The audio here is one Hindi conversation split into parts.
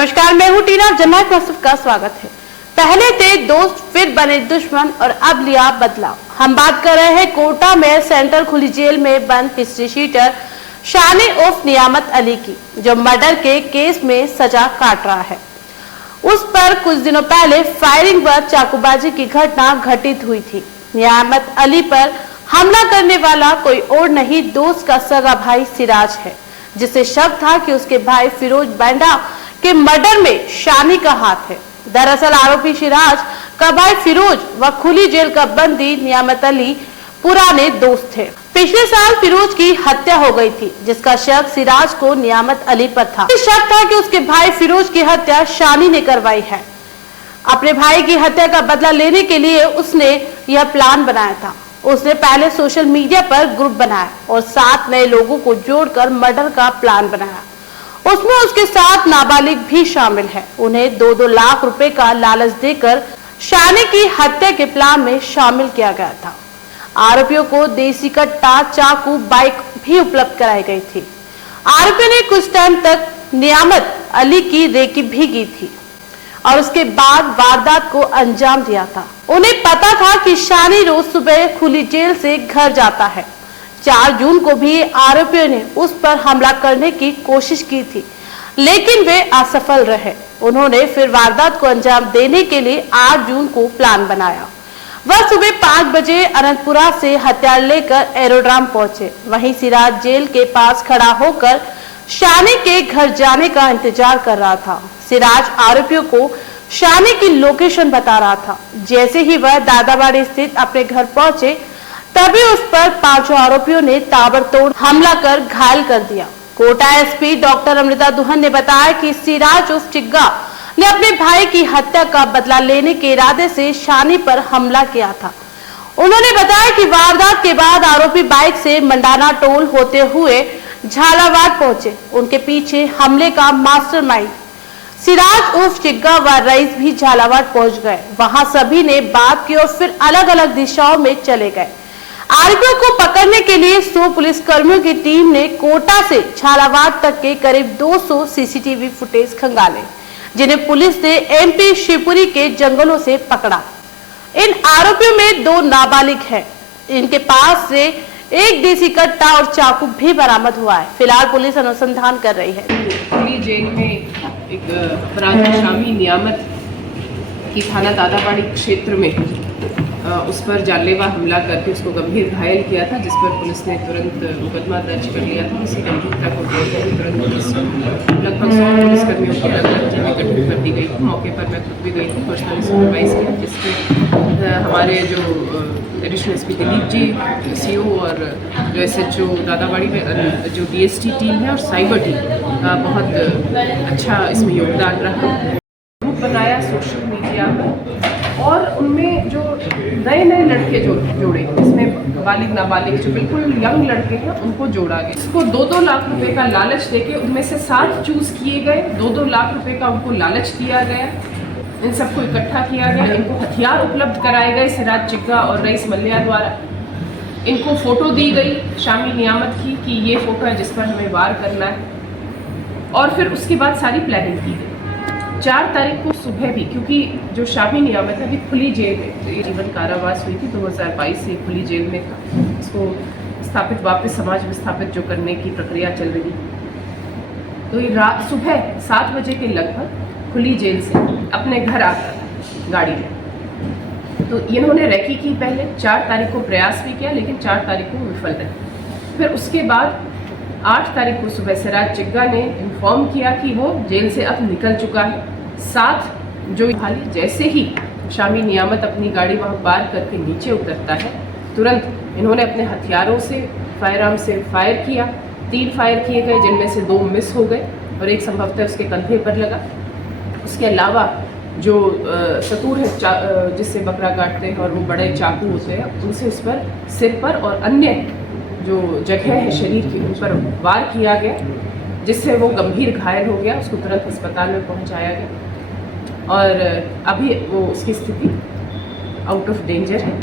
नमस्कार, मैं हूँ टीना। जननायक मसूफ का स्वागत है। पहले थे दोस्त, फिर बने दुश्मन और अब लिया बदला। हम बात कर रहे हैं कोटा में सेंट्रल खुली जेल में बंद हिस्ट्री शीटर शानी उर्फ नियामत अली की, जो मर्डर के केस में सजा काट रहा है। उस पर कुछ दिनों पहले फायरिंग व चाकूबाजी की घटना घटित हुई थी। नियामत अली पर हमला करने वाला कोई और नहीं, दोस्त का सगा भाई सिराज है, जिसे शक था कि उसके भाई फिरोज बैंडा के मर्डर में शानी का हाथ है। दरअसल आरोपी सिराज का भाई फिरोज व खुली जेल का बंदी नियामत अली पुराने दोस्त थे। पिछले साल फिरोज की हत्या हो गई थी, जिसका शक सिराज को नियामत अली पर था। शक था कि उसके भाई फिरोज की हत्या शानी ने करवाई है। अपने भाई की हत्या का बदला लेने के लिए उसने यह प्लान बनाया था। उसने पहले सोशल मीडिया पर ग्रुप बनाया और 7 नए लोगों को जोड़कर मर्डर का प्लान बनाया। उसमें उसके साथ नाबालिग भी शामिल है। उन्हें 2-2 लाख रुपए का लालच देकर शानी की हत्या के प्लान में शामिल किया गया था। आरोपियों को देसी कट्टा, चाकू, बाइक भी उपलब्ध कराई गई थी। आरोपियों ने कुछ टाइम तक नियामत अली की रेकी भी की थी और उसके बाद वारदात को अंजाम दिया था। उन्हें पता था कि शानी रोज सुबह खुली जेल से घर जाता है। 4 जून को भी आरोपियों ने उस पर हमला करने की कोशिश की थी, लेकिन वे असफल रहे। उन्होंने फिर वारदात को अंजाम देने के लिए 8 जून को प्लान बनाया। वह सुबह 5 बजे अनंतपुरा से हथियार लेकर एरोड्राम पहुंचे। वहीं सिराज जेल के पास खड़ा होकर शानी के घर जाने का इंतजार कर रहा था। सिराज आरोपियों को शानी की लोकेशन बता रहा था। जैसे ही वह दादाबाड़ी स्थित अपने घर पहुंचे, तभी उस पर 5 आरोपियों ने ताबड़तोड़ हमला कर घायल कर दिया। कोटा एसपी डॉक्टर अमृता दुहन ने बताया कि सिराज उर्फ चिग्गा ने अपने भाई की हत्या का बदला लेने के इरादे से शानी पर हमला किया था। उन्होंने बताया कि वारदात के बाद आरोपी बाइक से मंडाना टोल होते हुए झालावाड़ पहुंचे। उनके पीछे हमले का मास्टरमाइंड सिराज उर्फ चिग्गा व रईस भी झालावाड़ पहुंच गए। वहां सभी ने बात की और फिर अलग अलग दिशाओं में चले गए। आरोपियों को पकड़ने के लिए 100 पुलिस कर्मियों की टीम ने कोटा से झालावाड़ तक के करीब 200 सीसीटीवी फुटेज खंगाले, जिन्हें पुलिस ने एमपी शिवपुरी के जंगलों से पकड़ा। इन आरोपियों में 2 नाबालिग हैं। इनके पास से एक देसी कट्टा और चाकू भी बरामद हुआ है। फिलहाल पुलिस अनुसंधान कर रही है। खुली जेल में एक अपराधी शामी नियामत की थाना दादाबाड़ी क्षेत्र में उस पर जानलेवा हमला करके उसको गंभीर घायल किया था, जिस पर पुलिस ने तुरंत मुकदमा दर्ज कर लिया था। उसी गंभीरता को देखते हुए तुरंत पुलिस लगभग 100 पुलिसकर्मियों की अलग-अलग टीमें गठित कर दी गई थी। मौके पर मैं खुद भी गई थी, पर्सनली सुपरवाइज किया, जिसमें हमारे जो additional SP Dilip ji, CO और जो SHO दादाबाड़ी में जो DST टीम है और साइबर टीम का बहुत अच्छा इसमें योगदान रहा। ग्रुप बनाया सोशल मीडिया पर और उनमें जो नए लड़के जोड़े, इसमें बालिग नाबालिग जो बिल्कुल यंग लड़के हैं उनको जोड़ा गया। इसको 2-2 लाख रुपए का लालच देके उनमें से 7 चूज किए गए। 2-2 लाख रुपए का उनको लालच दिया गया। इन सबको इकट्ठा किया गया। इनको हथियार उपलब्ध कराए गए सिराज चिग्गा और रईस मल्लिया द्वारा। इनको फोटो दी गई शामी नियामत की कि ये फोटो है जिस पर हमें वार करना है, और फिर उसके बाद सारी प्लानिंग की गई। 4 तारीख को सुबह भी, क्योंकि जो शामी नियामत है अभी खुली जेल में जीवन कारावास हुई थी, 2022 से खुली जेल में था। इसको स्थापित वापस समाज में स्थापित जो करने की प्रक्रिया चल रही, तो ये रात सुबह 7 बजे के लगभग खुली जेल से अपने घर आता था गाड़ी में। तो इन्होंने रेकी की पहले 4 तारीख को प्रयास भी किया, लेकिन 4 तारीख को विफल रहे। फिर उसके बाद 8 तारीख को सुबह सिराज चिग्गा ने इन्फॉर्म किया कि वो जेल से अब निकल चुका है। साथ जो हाली जैसे ही शामी नियामत अपनी गाड़ी वहाँ पार करके नीचे उतरता है, तुरंत इन्होंने अपने हथियारों से फायर आर्म से फायर किया। 3 फायर किए गए, जिनमें से 2 मिस हो गए और एक संभवतः उसके कंधे पर लगा। उसके अलावा जो सतूर है जिससे बकरा काटते हैं और वो बड़े चाकू होते हैं, उनसे उस पर सिर पर और अन्य जो जगह है शरीर की उन पर वार किया गया, जिससे वो गंभीर घायल हो गया। उसको तुरंत अस्पताल में पहुंचाया गया और अभी वो उसकी स्थिति आउट ऑफ डेंजर है।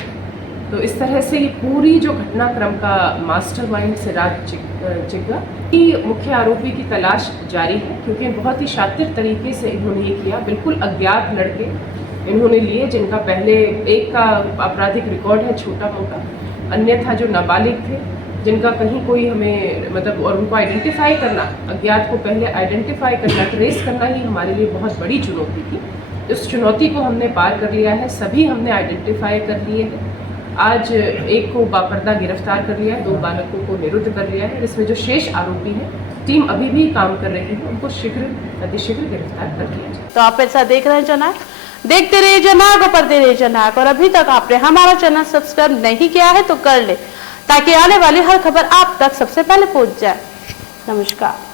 तो इस तरह से ये पूरी जो घटनाक्रम का मास्टरमाइंड सिराज चिग्गा जगह की मुख्य आरोपी की तलाश जारी है, क्योंकि बहुत ही शातिर तरीके से इन्होंने ये किया। बिल्कुल अज्ञात लड़के इन्होंने लिए जिनका पहले एक का आपराधिक रिकॉर्ड है छोटा मोटा, अन्यथा जो नाबालिग थे जिनका कहीं कोई हमें मतलब, और उनको आइडेंटिफाई करना, अज्ञात को पहले आइडेंटिफाई करना, ट्रेस करना ही हमारे लिए बहुत बड़ी चुनौती थी। उस चुनौती को हमने पार कर लिया है, सभी हमने आइडेंटिफाई कर लिए हैं। आज एक को बापर्दा गिरफ्तार कर लिया है, 2 बालकों को निरुद्ध कर लिया है। इसमें जो शेष आरोपी हैं, टीम अभी भी काम कर रही है, उनको अतिशीघ्र गिरफ्तार कर लिया जाए। तो आप ऐसा देख रहे हैं जननायक, देखते रहिए जननायक और पढ़ते रहिए जननायक। और अभी तक आपने हमारा चैनल सब्सक्राइब नहीं किया है तो कर ले, ताकि आने वाली हर खबर आप तक सबसे पहले पहुंच जाए। नमस्कार।